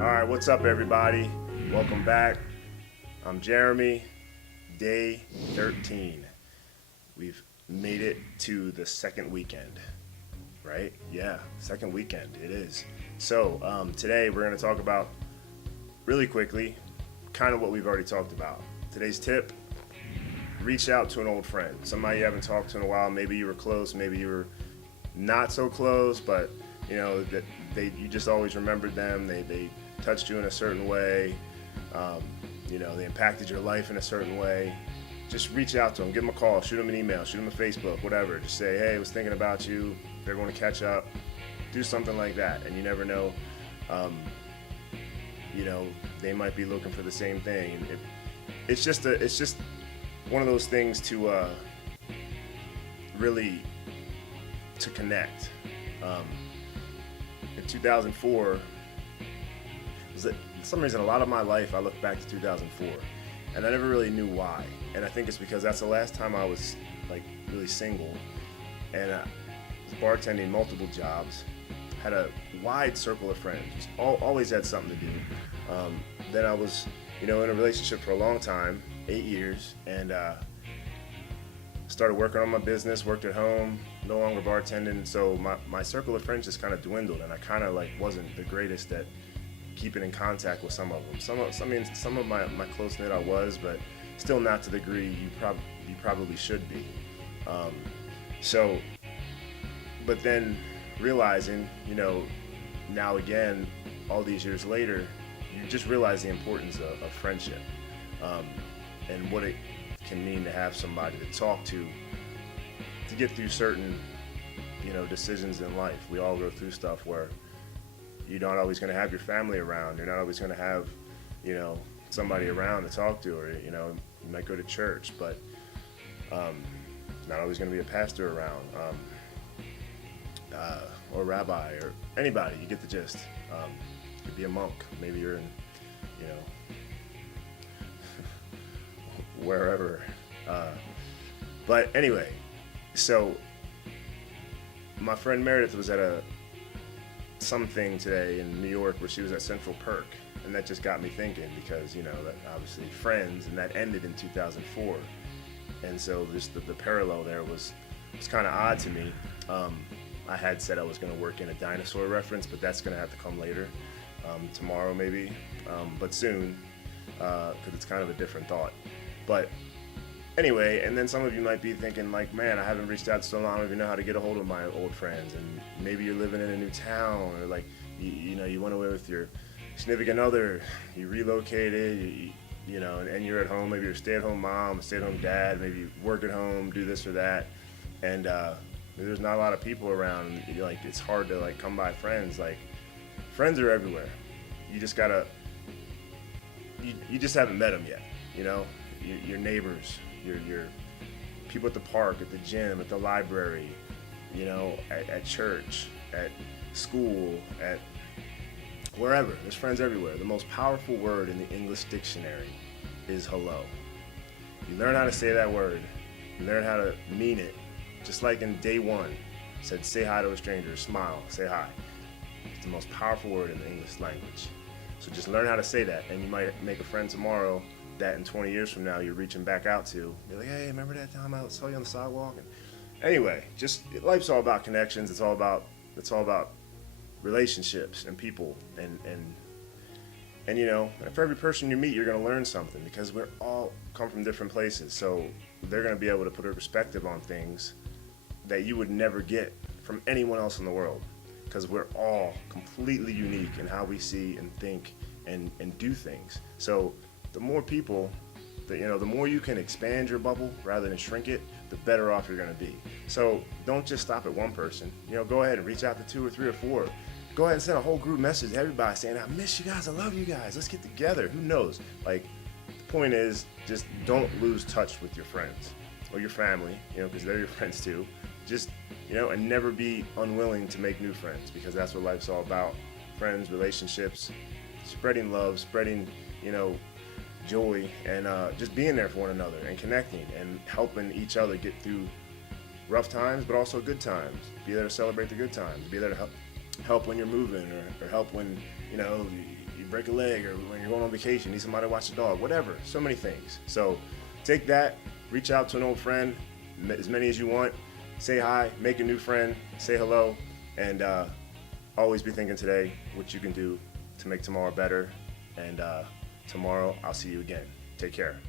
All right, what's up, everybody? Welcome back. I'm Jeremy, day 13. We've made it to the second weekend, right? Yeah, second weekend, it is. So, today we're going to talk about, really quickly, kind of what we've already talked about. Today's tip: reach out to an old friend, somebody you haven't talked to in a while. Maybe you were close, maybe you were not so close, but that you just always remembered them. They touched you in a certain way. They impacted your life in a certain way. Just reach out to them, give them a call, shoot them an email, shoot them a Facebook, whatever. Just say, hey, I was thinking about you. They're going to catch up. Do something like that, and you never know. They might be looking for the same thing. It's just one of those things to really to connect. In 2004, for some reason, a lot of my life I look back to 2004, and I never really knew why. And I think it's because that's the last time I was like really single, and I was bartending multiple jobs, had a wide circle of friends, just always had something to do. Then I was, in a relationship for a long time, 8 years, and started working on my business, worked at home, no longer bartending. So my circle of friends just kind of dwindled, and I kind of wasn't the greatest at keeping in contact with some of them. Some of my close knit I was, but still not to the degree you probably should be. But then realizing, now again, all these years later, you just realize the importance of friendship, and what it can mean to have somebody to talk to get through certain, decisions in life. We all go through stuff where you're not always going to have your family around. You're not always going to have, somebody around to talk to, or, you might go to church, but not always going to be a pastor around, or a rabbi, or anybody. You get the gist. You could be a monk. Maybe you're in, wherever. But anyway, so my friend Meredith was at something today in New York where she was at Central Perk, and that just got me thinking, because that obviously friends, and that ended in 2004, and so just the parallel there was kind of odd to me. I had said I was going to work in a dinosaur reference, but that's going to have to come later, tomorrow maybe, but soon, because it's kind of a different thought. But anyway, and then some of you might be thinking, man, I haven't reached out so long, I don't even know how to get a hold of my old friends. And maybe you're living in a new town, or you went away with your significant other, you relocated, and you're at home. Maybe you're a stay-at-home mom, a stay-at-home dad, maybe you work at home, do this or that, and there's not a lot of people around. It's hard to come by friends. Friends are everywhere. You just gotta, you just haven't met them yet. Your neighbors, your people at the park, at the gym, at the library, at church, at school, at wherever. There's friends everywhere. The most powerful word in the English dictionary is hello. You learn how to say that word, you learn how to mean it. Just like in day one, said say hi to a stranger, smile, say hi. It's the most powerful word in the English language. So just learn how to say that, and you might make a friend tomorrow that in 20 years from now you're reaching back out to. You're like, hey, remember that time I saw you on the sidewalk? And anyway, life's all about connections. It's all about relationships and people, and for every person you meet, you're going to learn something, because we're all come from different places. So they're going to be able to put a perspective on things that you would never get from anyone else in the world, because we're all completely unique in how we see and think and do things. So the more people, the more you can expand your bubble rather than shrink it, the better off you're going to be. So don't just stop at one person. Go ahead and reach out to 2 or 3 or 4. Go ahead and send a whole group message to everybody saying, I miss you guys, I love you guys, let's get together. Who knows? The point is, just don't lose touch with your friends or your family, because they're your friends too. Just, and never be unwilling to make new friends, because that's what life's all about. Friends, relationships, spreading love, spreading, joy, and just being there for one another and connecting and helping each other get through rough times, but also good times. Be there to celebrate the good times. Be there to help when you're moving, or help when, you've break a leg, or when you're going on vacation, need somebody to watch the dog, whatever. So many things. So take that, reach out to an old friend, as many as you want. Say hi, make a new friend, say hello, and always be thinking today what you can do to make tomorrow better. And tomorrow, I'll see you again. Take care.